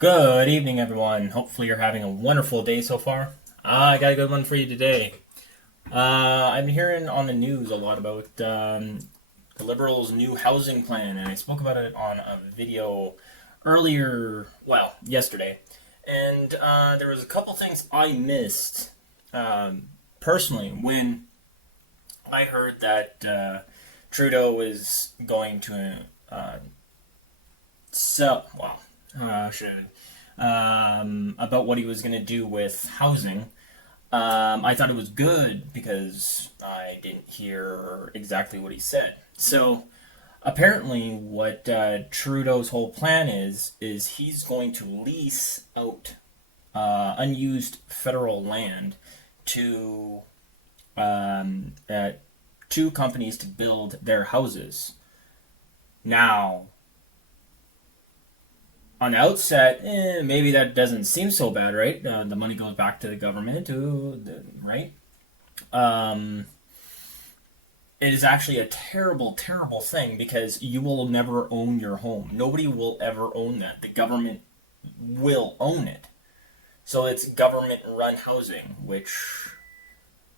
Good evening, everyone. Hopefully, you're having a wonderful day so far. I got a good one for you today. I've been hearing on the news a lot about the Liberals' new housing plan, and I spoke about it on a video earlier, yesterday. And there was a couple things I missed personally when I heard that Trudeau was going to sell. Should about what he was going to do with housing. I thought it was good because I didn't hear exactly what he said. So apparently, what Trudeau's whole plan is he's going to lease out unused federal land to um, uh, two companies to build their houses. Now, on the outset, maybe that doesn't seem so bad, right? The money goes back to the government, right? Um, it is actually a terrible, terrible thing because you will never own your home. Nobody will ever own that. The government will own it. So it's government run housing, which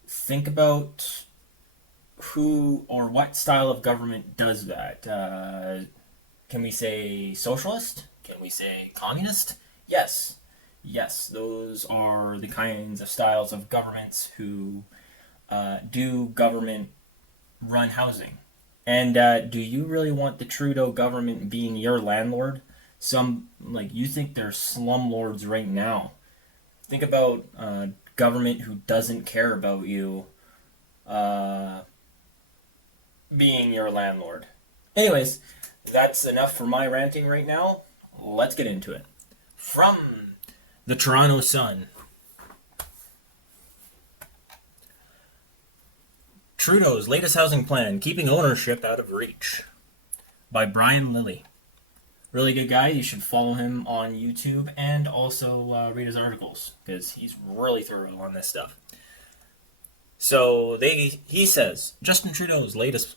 think about who or what style of government does that. Can we say socialist? Can we say communist? Yes. Yes, those are the kinds of styles of governments who do government run housing. And do you really want the Trudeau government being your landlord? You think they're slumlords right now. Think about government who doesn't care about you uh, being your landlord. Anyways, that's enough for my ranting right now. Let's get into it. From the Toronto Sun, Trudeau's latest housing plan, keeping ownership out of reach, by Brian Lilly. Really good guy. You should follow him on YouTube and also read his articles because he's really thorough on this stuff. So he says Justin Trudeau's latest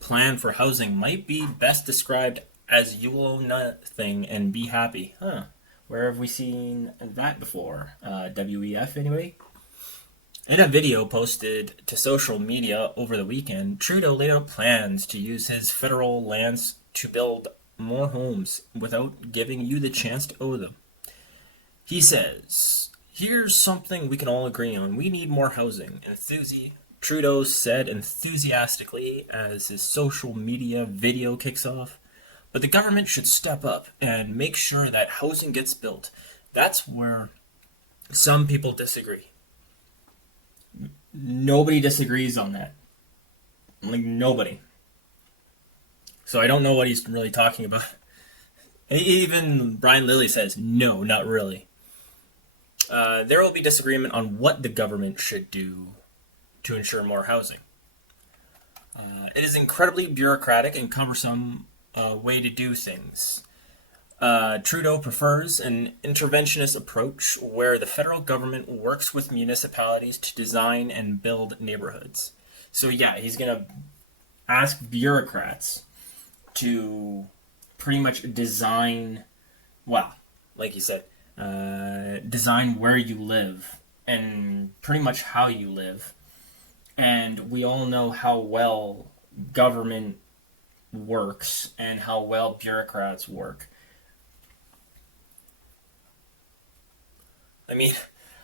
plan for housing might be best described as you will own nothing and be happy. Huh. Where have we seen that before? WEF, anyway? In a video posted to social media over the weekend, Trudeau laid out plans to use his federal lands to build more homes without giving you the chance to own them. He says, "Here's something we can all agree on. We need more housing." Trudeau said enthusiastically as his social media video kicks off. But the government should step up and make sure that housing gets built. That's where some people disagree. Nobody disagrees on that. Like, nobody. So I don't know what he's really talking about. Even Brian Lilly says, no, not really. There will be disagreement on what the government should do to ensure more housing. It is incredibly bureaucratic and cumbersome way to do things. Trudeau prefers an interventionist approach where the federal government works with municipalities to design and build neighborhoods. So, yeah, he's going to ask bureaucrats to pretty much design, like you said, design where you live and pretty much how you live. And we all know how well government works and how well bureaucrats work. I mean,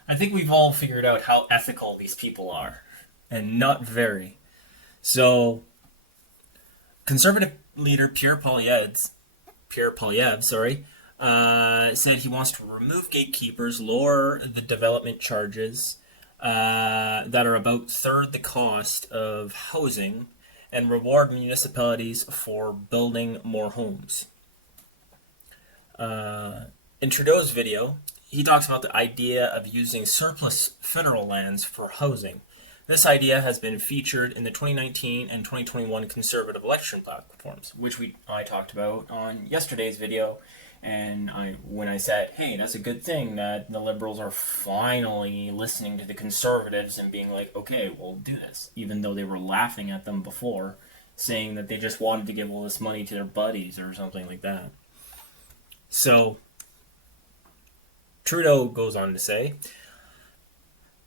I think we've all figured out how ethical these people are, and not very. So, conservative leader Pierre Polyev, said he wants to remove gatekeepers, lower the development charges that are about third the cost of housing, and reward municipalities for building more homes. In Trudeau's video, he talks about the idea of using surplus federal lands for housing. This idea has been featured in the 2019 and 2021 Conservative election platforms, which I talked about on yesterday's video. And when I said, hey, that's a good thing that the Liberals are finally listening to the Conservatives and being like, okay, we'll do this, even though they were laughing at them before, saying that they just wanted to give all this money to their buddies or something like that. So, Trudeau goes on to say,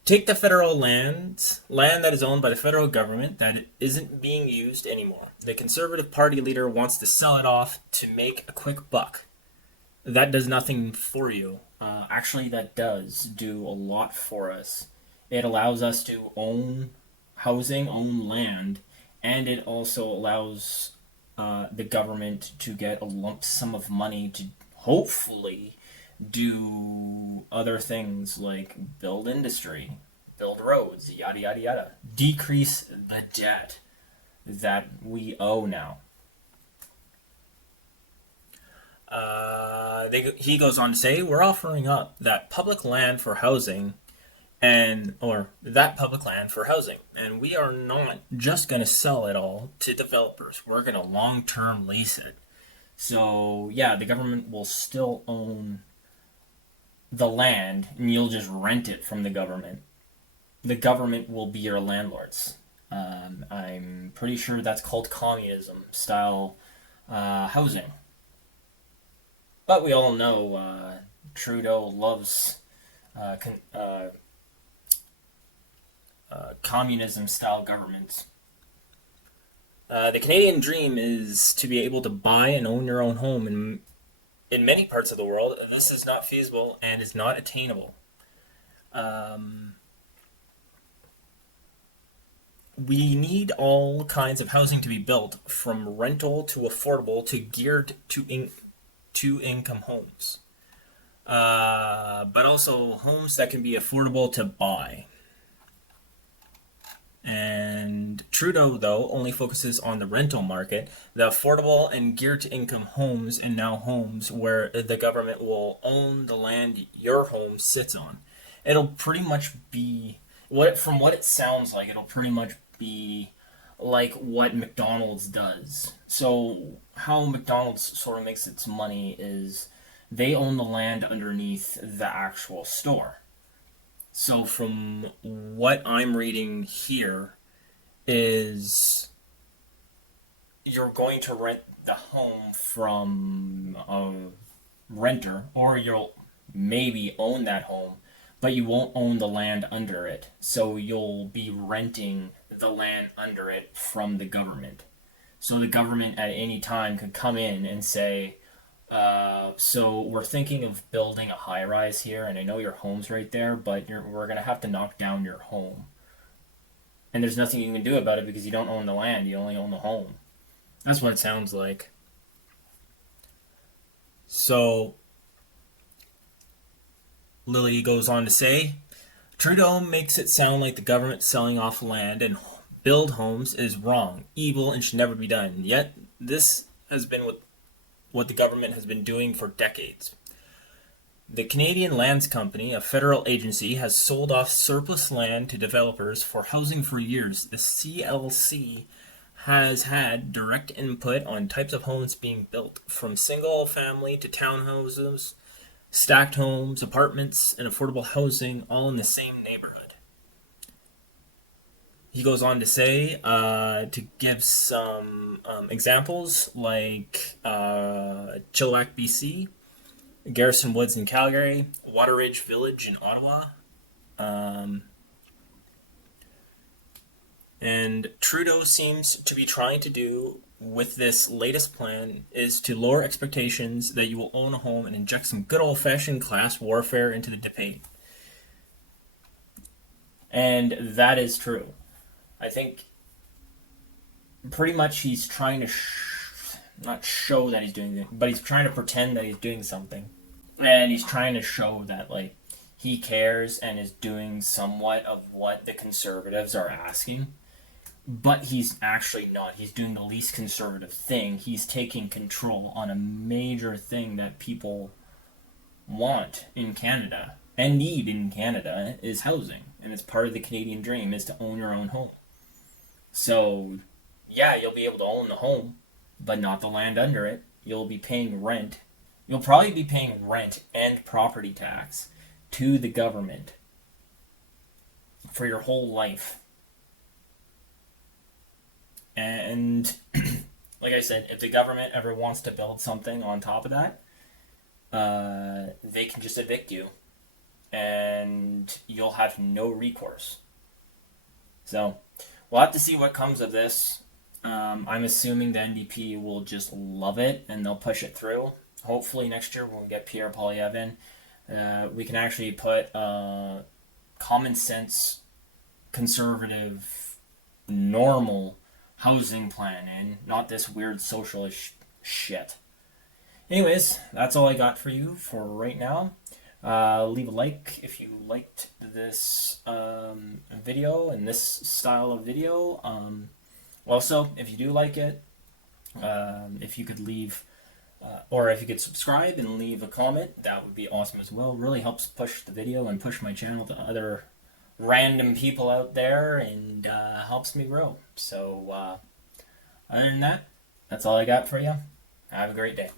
take the federal land that is owned by the federal government that isn't being used anymore. The Conservative Party leader wants to sell it off to make a quick buck. That does nothing for you. Actually, that does do a lot for us. It allows us to own housing, own land, and it also allows the government to get a lump sum of money to hopefully do other things like build industry, build roads, yada yada yada. Decrease the debt that we owe now. He goes on to say, we're offering up that public land for housing and we are not just going to sell it all to developers. We're going to long-term lease it. So yeah, the government will still own the land and you'll just rent it from the government. The government will be your landlords. I'm pretty sure that's called communism style housing. But we all know Trudeau loves communism-style governments. The Canadian dream is to be able to buy and own your own home. In many parts of the world, this is not feasible and is not attainable. We need all kinds of housing to be built, from rental to affordable to geared to income homes. But also homes that can be affordable to buy. And Trudeau, though, only focuses on the rental market, the affordable and geared to income homes, and now homes where the government will own the land your home sits on. It'll pretty much be, from what it sounds like, it'll pretty much be like what McDonald's does. So how McDonald's sort of makes its money is they own the land underneath the actual store. So from what I'm reading here is you're going to rent the home from a renter, or you'll maybe own that home, but you won't own the land under it. So you'll be renting the land under it from the government. So the government at any time could come in and say, so we're thinking of building a high-rise here, and I know your home's right there, but we're going to have to knock down your home. And there's nothing you can do about it because you don't own the land, you only own the home. That's what it sounds like. So, Lily goes on to say, Trudeau makes it sound like the government selling off land and build homes is wrong, evil, and should never be done. Yet, this has been what the government has been doing for decades. The Canadian Lands Company, a federal agency, has sold off surplus land to developers for housing for years. The CLC has had direct input on types of homes being built, from single-family to townhouses, stacked homes, apartments, and affordable housing, all in the same neighborhood. He goes on to say, to give some examples, like Chilliwack, BC, Garrison Woods in Calgary, Waterridge Village in Ottawa. And Trudeau seems to be trying to do with this latest plan is to lower expectations that you will own a home and inject some good old-fashioned class warfare into the debate. And that is true. I think pretty much he's trying to not show that he's doing it, but he's trying to pretend that he's doing something. And he's trying to show that, like, he cares and is doing somewhat of what the Conservatives are asking. But he's actually not. He's doing the least conservative thing. He's taking control on a major thing that people want in Canada and need in Canada is housing. And it's part of the Canadian dream is to own your own home. So, yeah, you'll be able to own the home, but not the land under it. You'll be paying rent. You'll probably be paying rent and property tax to the government for your whole life. And, like I said, if the government ever wants to build something on top of that, they can just evict you. and you'll have no recourse. So we'll have to see what comes of this. I'm assuming the NDP will just love it and they'll push it through. Hopefully next year when we get Pierre Poilievre in, we can actually put common sense, conservative, normal housing plan in, not this weird socialist shit. Anyways, that's all I got for you for right now. Leave a like if you liked this video and this style of video. Also, if you do like it, if you could leave, or if you could subscribe and leave a comment, that would be awesome as well. It really helps push the video and push my channel to other random people out there, and helps me grow. So, other than that, that's all I got for you. Have a great day.